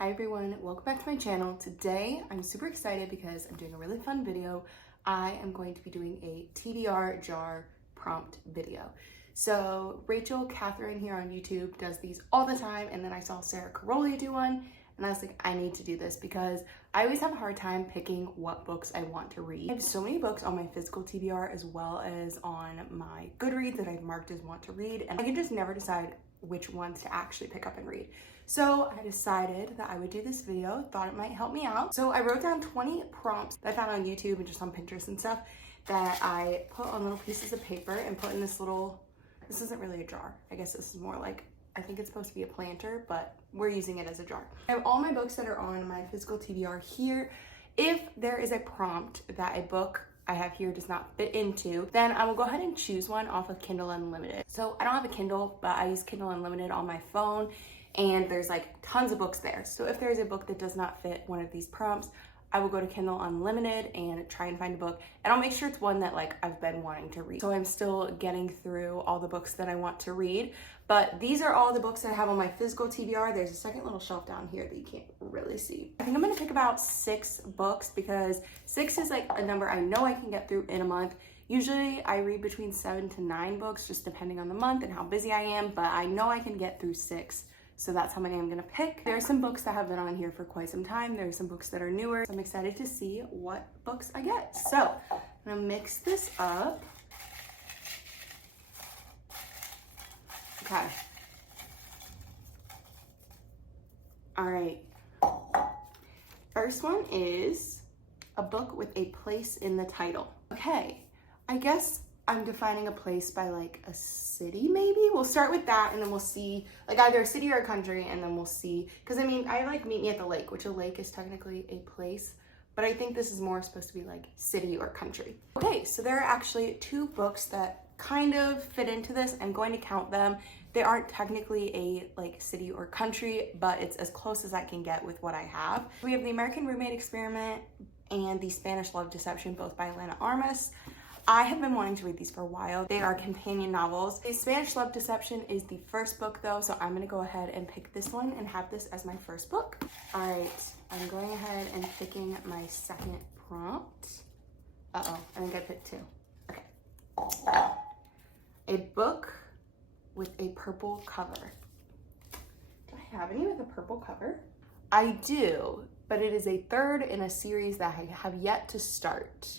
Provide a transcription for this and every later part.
Hi everyone, welcome back to my channel. Today I'm super excited because I'm doing a really fun video. I am going to be doing a TBR jar prompt video. So Rachel Catherine here on YouTube does these all the time, and then I saw Sarah Caroli do one and I was like, I need to do this because I always have a hard time picking what books I want to read. I have so many books on my physical TBR as well as on my Goodreads that I've marked as want to read, and I can just never decide which ones to actually pick up and read. So I decided that I would do this video, thought it might help me out. So I wrote down 20 prompts that I found on YouTube and just on Pinterest and stuff that I put on little pieces of paper and put in this little, this isn't really a jar. I guess this is more like, I think it's supposed to be a planter, but we're using it as a jar. I have all my books that are on my physical TBR here. If there is a prompt that a book I have here does not fit into, then I will go ahead and choose one off of Kindle Unlimited. So I don't have a Kindle, but I use Kindle Unlimited on my phone, and there's like tons of books there. So if there's a book that does not fit one of these prompts, I will go to Kindle Unlimited and try and find a book, and I'll make sure it's one that like I've been wanting to read. So I'm still getting through all the books that I want to read, but these are all the books that I have on my physical TBR. There's a second little shelf down here that you can't really see. I think I'm gonna pick about 6 books because 6 is like a number I know I can get through in a month. Usually I read between 7 to 9 books, just depending on the month and how busy I am, but I know I can get through 6. So that's how many I'm gonna pick. There are some books that have been on here for quite some time. There are some books that are newer. So I'm excited to see what books I get. So I'm gonna mix this up. Okay. All right. First one is a book with a place in the title. Okay, I guess I'm defining a place by like a city, maybe? We'll start with that and then we'll see like either a city or a country, and then we'll see. Because I mean, I like Meet Me at the Lake, which a lake is technically a place, but I think this is more supposed to be like city or country. Okay, so there are actually 2 books that kind of fit into this. I'm going to count them. They aren't technically a like city or country, but it's as close as I can get with what I have. We have The American Roommate Experiment and The Spanish Love Deception, both by Elena Armas. I have been wanting to read these for a while. They are companion novels. The Spanish Love Deception is the first book though, so I'm gonna go ahead and pick this one and have this as my first book. All right, I'm going ahead and picking my second prompt. Uh-oh, I think I picked 2. Okay. A book with a purple cover. Do I have any with a purple cover? I do, but it is a third in a series that I have yet to start.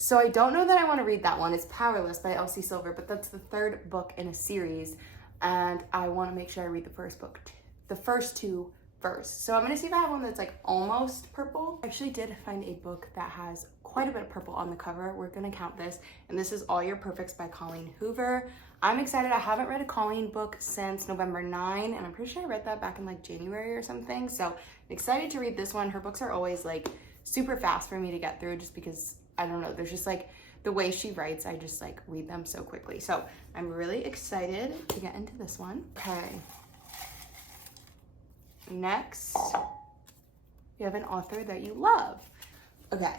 So I don't know that I want to read that one. It's Powerless by Elsie Silver, but that's the 3rd book in a series, and I want to make sure I read the first 2 first. So I'm going to see if I have one that's like almost purple. I actually did find a book that has quite a bit of purple on the cover. We're going to count this, and this is All Your Perfects by Colleen Hoover. I'm excited. I haven't read a Colleen book since November 9, and I'm pretty sure I read that back in like January or something. So I'm excited to read this one. Her books are always like super fast for me to get through just because I don't know, there's just like the way she writes, I just like read them so quickly. So I'm really excited to get into this one. Okay. Next, you have an author that you love. Okay.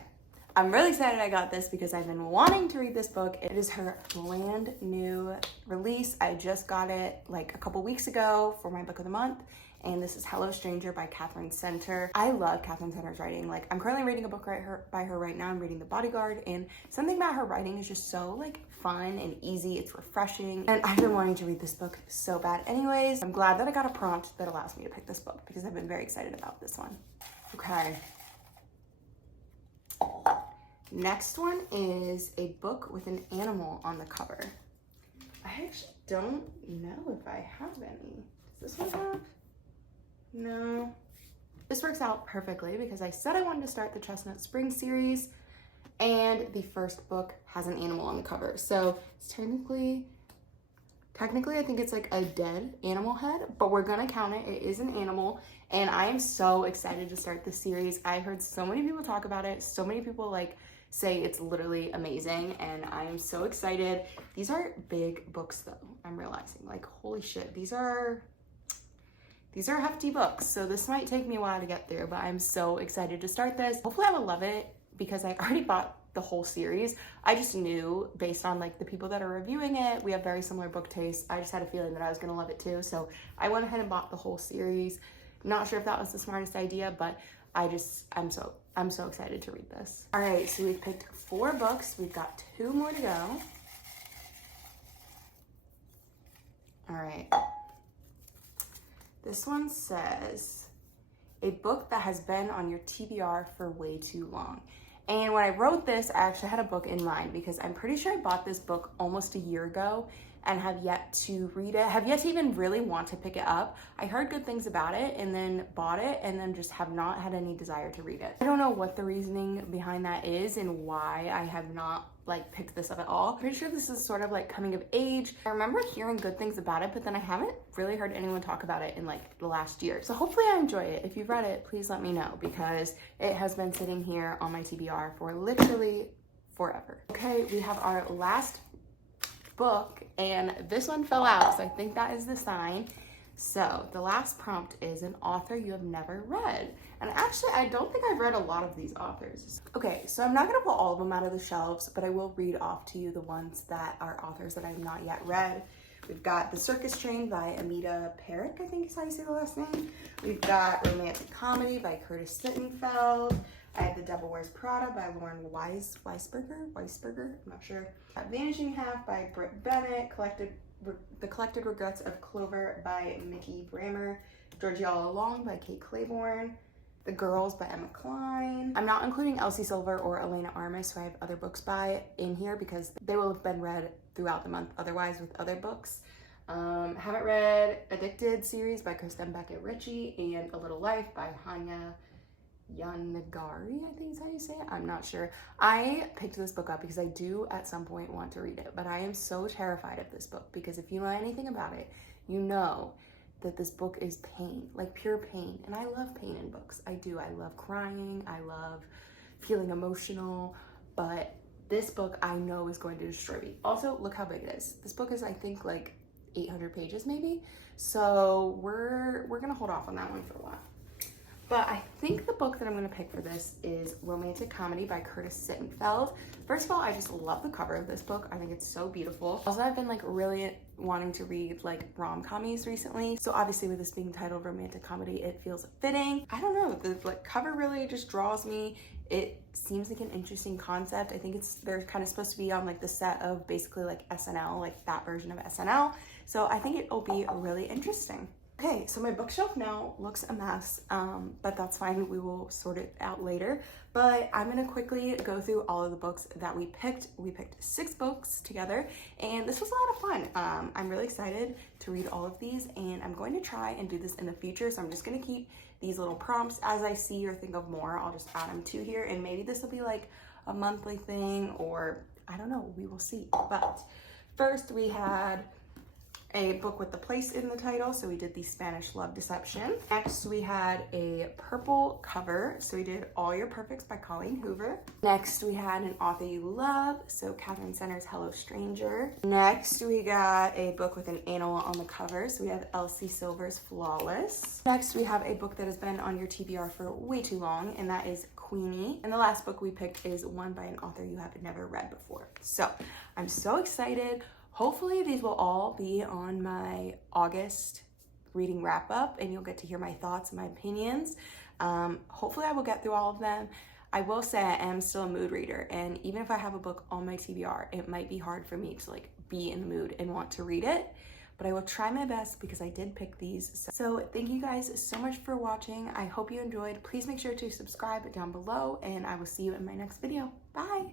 I'm really excited I got this because I've been wanting to read this book. It is her brand new release. I just got it like a couple weeks ago for my book of the month. And this is Hello Stranger by Catherine Center. I love Catherine Center's writing. Like, I'm currently reading a book by her right now. I'm reading The Bodyguard, and something about her writing is just so like fun and easy. It's refreshing, and I've been wanting to read this book so bad. Anyways, I'm glad that I got a prompt that allows me to pick this book because I've been very excited about this one. Okay. Next one is a book with an animal on the cover. I actually don't know if I have any. Does this one have? No. This works out perfectly because I said I wanted to start the Chestnut Springs series, and the first book has an animal on the cover. So it's technically I think it's like a dead animal head, but we're gonna count it. It is an animal, and I am so excited to start this series. I heard so many people talk about it. So many people like say it's literally amazing, and I am so excited. These are big books though, I'm realizing. Like, holy shit, these are hefty books, so this might take me a while to get through, but I'm so excited to start this. Hopefully I will love it because I already bought the whole series. I just knew based on like the people that are reviewing it, we have very similar book tastes. I just had a feeling that I was gonna love it too, so I went ahead and bought the whole series. Not sure if that was the smartest idea, but I'm so excited to read this. All right, so we've picked 4 books. We've got 2 more to go. All right. This one says, a book that has been on your TBR for way too long. And when I wrote this, I actually had a book in mind because I'm pretty sure I bought this book almost a year ago and have yet to read it, have yet to even really want to pick it up. I heard good things about it and then bought it and then just have not had any desire to read it. I don't know what the reasoning behind that is and why I have not like picked this up at all. Pretty sure this is sort of like coming of age. I remember hearing good things about it, but then I haven't really heard anyone talk about it in like the last year. So hopefully I enjoy it. If you've read it, please let me know because it has been sitting here on my TBR for literally forever. Okay, we have our last book and this one fell out, so I think that is the sign. So the last prompt is an author you have never read. And actually, I don't think I've read a lot of these authors. Okay, so I'm not gonna pull all of them out of the shelves, but I will read off to you the ones that are authors that I've not yet read. We've got The Circus Train by Amita Perik, I think is how you say the last name. We've got Romantic Comedy by Curtis Sittenfeld. I have The Devil Wears Prada by Lauren Weisberger, I'm not sure. Vanishing Half by Britt Bennett, The Collected Regrets of Clover by Mickey Brammer, Georgie All Along by Kate Claiborne, The Girls by Emma Cline. I'm not including Elsie Silver or Elena Armas, who I have other books by in here because they will have been read throughout the month otherwise with other books. Haven't read Addicted series by Kristen Beckett Ritchie and A Little Life by Hanya Yanagari, I think is how you say it. I'm not sure. I picked this book up because I do at some point want to read it, but I am so terrified of this book because if you know anything about it, you know that this book is pain, like pure pain. And I love pain in books. I do. I love crying. I love feeling emotional, but this book I know is going to destroy me. Also, look how big it is. This book is, I think, like 800 pages maybe. So we're gonna hold off on that one for a while. But I think the book that I'm gonna pick for this is Romantic Comedy by Curtis Sittenfeld. First of all, I just love the cover of this book. I think it's so beautiful. Also, I've been like really wanting to read like rom-commies recently. So obviously with this being titled Romantic Comedy, it feels fitting. I don't know, the like cover really just draws me. It seems like an interesting concept. I think they're kind of supposed to be on like the set of basically like SNL, like that version of SNL. So I think it'll be really interesting. Okay, so my bookshelf now looks a mess, but that's fine. We will sort it out later. But I'm gonna quickly go through all of the books that we picked. We picked 6 books together, and this was a lot of fun. I'm really excited to read all of these, and I'm going to try and do this in the future. So I'm just gonna keep these little prompts as I see or think of more. I'll just add them to here, and maybe this will be like a monthly thing, or I don't know, we will see. But first we had a book with the place in the title, so we did The Spanish Love Deception. Next we had a purple cover, so we did All Your Perfects by Colleen Hoover. Next we had an author you love, so Catherine Center's Hello Stranger. Next we got a book with an animal on the cover, so we have Elsie Silver's Flawless. Next we have a book that has been on your TBR for way too long, and that is Queenie. And the last book we picked is one by an author you have never read before. So I'm so excited. Hopefully these will all be on my August reading wrap up and you'll get to hear my thoughts and my opinions. Hopefully I will get through all of them. I will say I am still a mood reader, and even if I have a book on my TBR, it might be hard for me to like be in the mood and want to read it, but I will try my best because I did pick these. So thank you guys so much for watching. I hope you enjoyed. Please make sure to subscribe down below, and I will see you in my next video. Bye.